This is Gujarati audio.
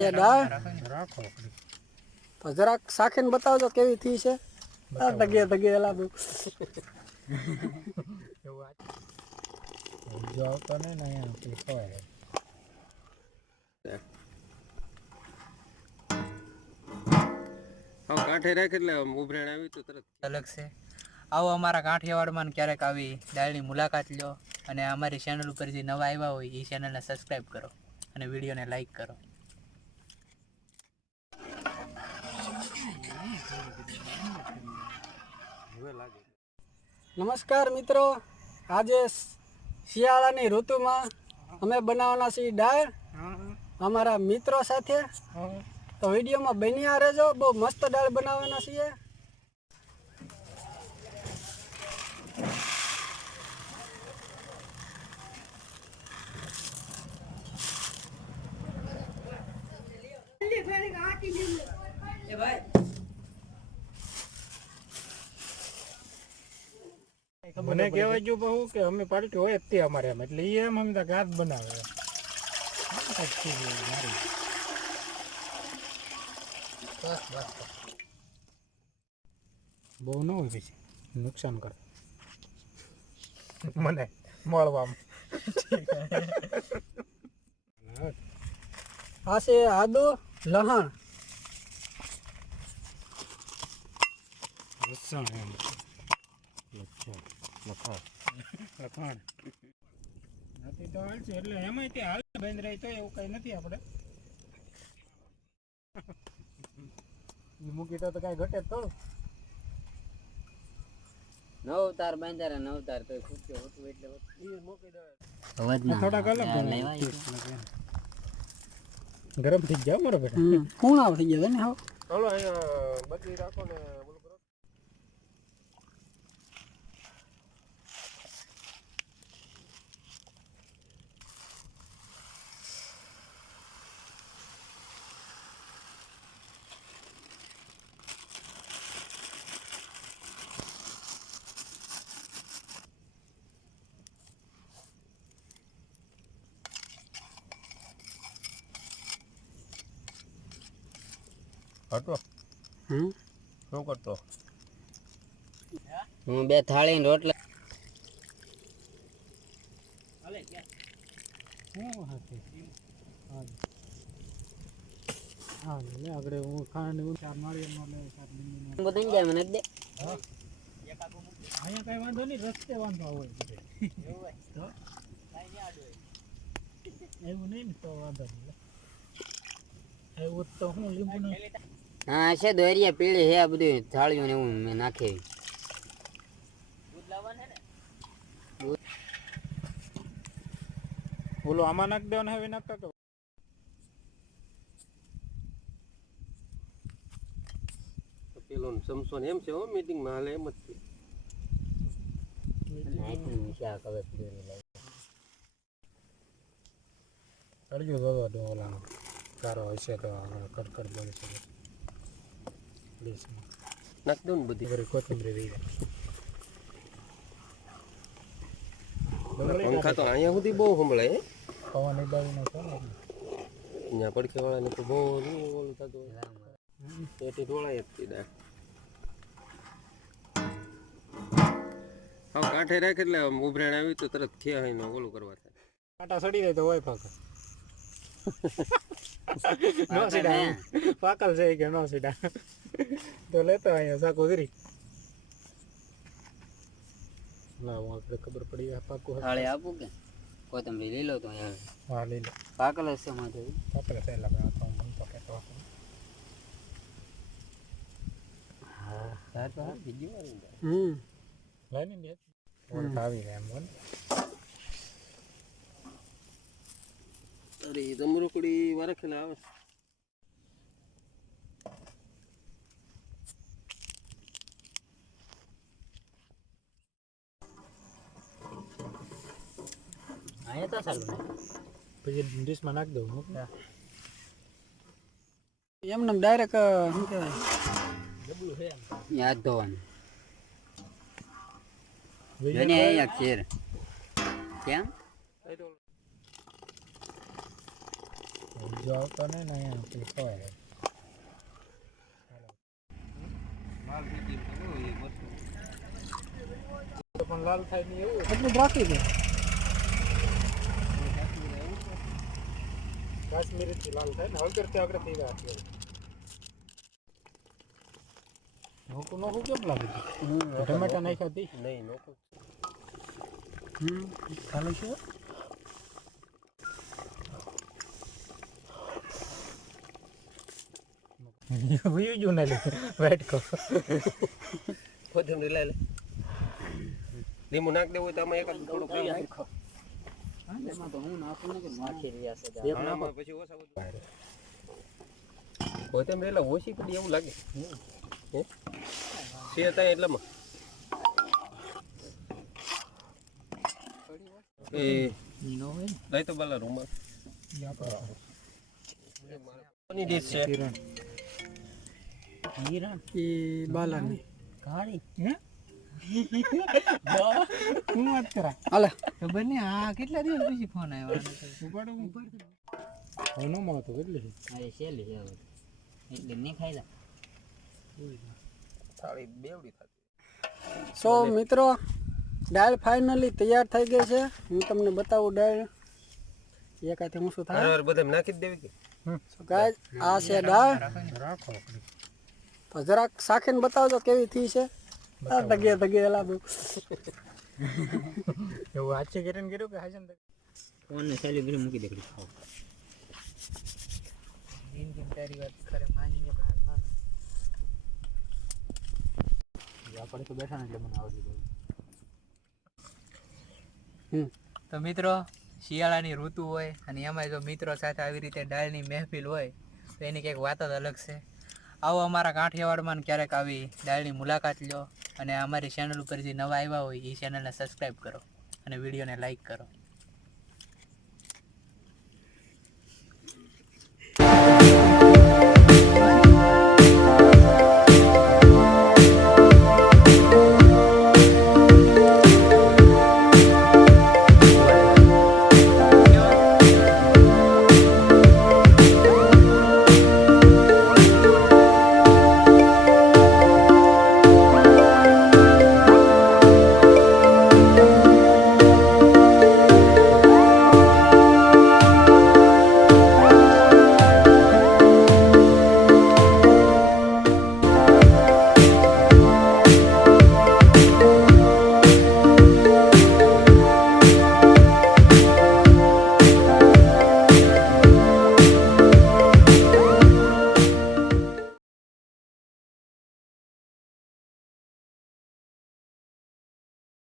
એ દાળ તો જરાક શાખીને બતાવજો કેવી થઈ છે. આ ધગે ધગે એલાદું જો આવતો નહીં ને અહીંયા પેલી ખવાય. હા કાંઠે રાખ એટલે ઉભરાણ આવી તો તરત અલગ છે. આવો અમારા કાઠિયાવાડમાં ક્યારેક આવી દાળની મુલાકાત લો અને અમારી ચેનલ ઉપર જે નવા આવ્યા હોય એ ચેનલને સબસ્ક્રાઈબ કરો અને વિડીયોને લાઈક કરો. નમસ્કાર મિત્રો, આજે શિયાળાની ઋતુમાં અમે બનાવવાના છીએ દાળ અમારા મિત્રો સાથે. તો વિડીયોમાં બન્યા રહેજો, બહુ મસ્ત દાળ બનાવવાના છીએ. મને કહેવાય જો બહુ કે અમે પાર્ટી હોય તે અમારે એમ એટલે એ એમ અમે ગાત બનાવે બહુ ન હોય પછી નુકસાન કરે મને મળવામાં. આ છે આદુ લસણ લસણ એમ લખાણ નથી તો હાલ છે એટલે એમાં તે હાલ બંધ રહી તો એવું કઈ નથી આપણે મૂકી તો કઈ ઘટે થોડું. નવ તાર બાંધારા નવ તાર તો ખૂટ્યો હોતું એટલે મૂકી દો થોડાક અલગ ગરમ થઈ ગયા મારો બેટા. પૂણા થઈ ગયા ને. હા ચાલો અહીંયા બધી રાખો ને બોલો કરો. હટો શું કરતો? હું બે થાળી ને રોટલા આગળ હું ખાંડ ચાર માળી બધું જાય મને દે. અહીંયા કઈ વાંધો નહીં, રસ્તે વાંધો હોય એવું નહીં ને તો વાંધો નહીં. એવું તો હું લીંબુ હા છે દોરિયા પીળી હે આ બધું થાળીઓ ને એવું મેં નાખે. બોલો આમાં નાખ દેવાના હવે નાખતા તો પેલો સમસો ને એમ છે હો મીટિંગમાં હાલે એમ જ છે. અડજો દાદા ડોલા કારો હશે તો કડકડ બોલે છે. નાખ દો ને બધી કોથમીર રહી પંખા તો અહીંયા સુધી બહુ સંભળાય. પવન ઉડાવીને અહીંયા પડખે વાળાને તો બહુ ઓલું થતું એથી ઢોળાય જ તી દાળ. હા કાંઠે રાખ એટલે ઉભરાણ આવી તો તરત ખેહાઈને ઓલું કરવા થાય. કાંટા સડી જાય તો હોય પાકલ નો સીડા પાકલ છે કે નો સીડા તો લેતો અહીંયા સાકો ધરી લાવો આપણે ખબર પડી આ પાકું થાળી આપું કે કોથમરી લઈ લો તો હા લઈ લો પાકલ હશે માથે પાકલ છે લગા તો મન તો કે તો હા સાત વાર બીજી વાર લઈને દે ઓર ખાવી એમ બોલ. અરે જમરૂકડી વારખેલા આવે અહીંયા તો ચાલુ પછી ડીશમાં નાખ દઉં હું એમને ડાયરેક્ટ શું કહેવાય યાદ ધોવાનું જોઈને એક શેર કેમ જો આવતો નહીં ને અહીંયા પેલું ખવાય તો પણ લાલ થાય નહીં એવું એટલું જ રાખી દે. કાશ્મીરીથી લાલ થાય ને હળદરથી આગળ થઈ ગયા છે નોકું નોકું કેમ લાગે છે ટમેટા નાખ્યા હતી નહીં નોખું ચાલુ છે ભૂયું જો ના લે વેટ કરો કોથમરી લઈ લે લીંબુ નાખ દેવું હોય તો આમાં એકાદ થોડુંક નાખો એમાં તો હું નાખું ને કે નાખી રહ્યા છે આમાં પછી ઓછા બધું કોથમરી એટલે ઓછી પડી એવું લાગે હે છે ત્યાં એટલામાં એ લઈ તો બાલા રૂમમાં કોની ડીશ છે એ બાલાની ગાડી હે હું વાત કરા હાલે ખબર નહીં આ કેટલા દિવસ પછી ફોન આવ્યો ઉપાડો હોનો માં તો કેટલી છે અરે શેલી છે એટલે નહીં ખાઈ થાળી બેવડી થતી સો મિત્રો દાળ ફાઇનલી તૈયાર થઈ ગઈ છે. હું તમને બતાવું દાળ એકાથી હું શું થાય. હર બધા નાખી જ દેવી કે So guys, આ છે દાળ. રાખો તો જરાક શાખીને બતાવજો કેવી થઈ છે. આ ધગે ધગે લાગુ એવું આચે કરીને કર્યું કે હાજન ફોન ને સેલિબ્રેટ મૂકી દે ખાઓ દિન દિન તારી વાત કરે માનીને બહાર માનો આપણે તો બેઠા ને એટલે મને આવડી ગયું. તો મિત્રો શિયાળાની ઋતુ હોય અને એમાં જો મિત્રો સાથે આવી રીતે દાળની મહેફિલ હોય તો એની કંઈક વાત જ અલગ છે. આવો અમારા કાઠિયાવાડમાં ક્યારેક આવી દાળની મુલાકાત લો અને અમારી ચેનલ ઉપર જે નવા આવ્યા હોય એ ચેનલને સબસ્ક્રાઈબ કરો અને વિડીયોને લાઈક કરો.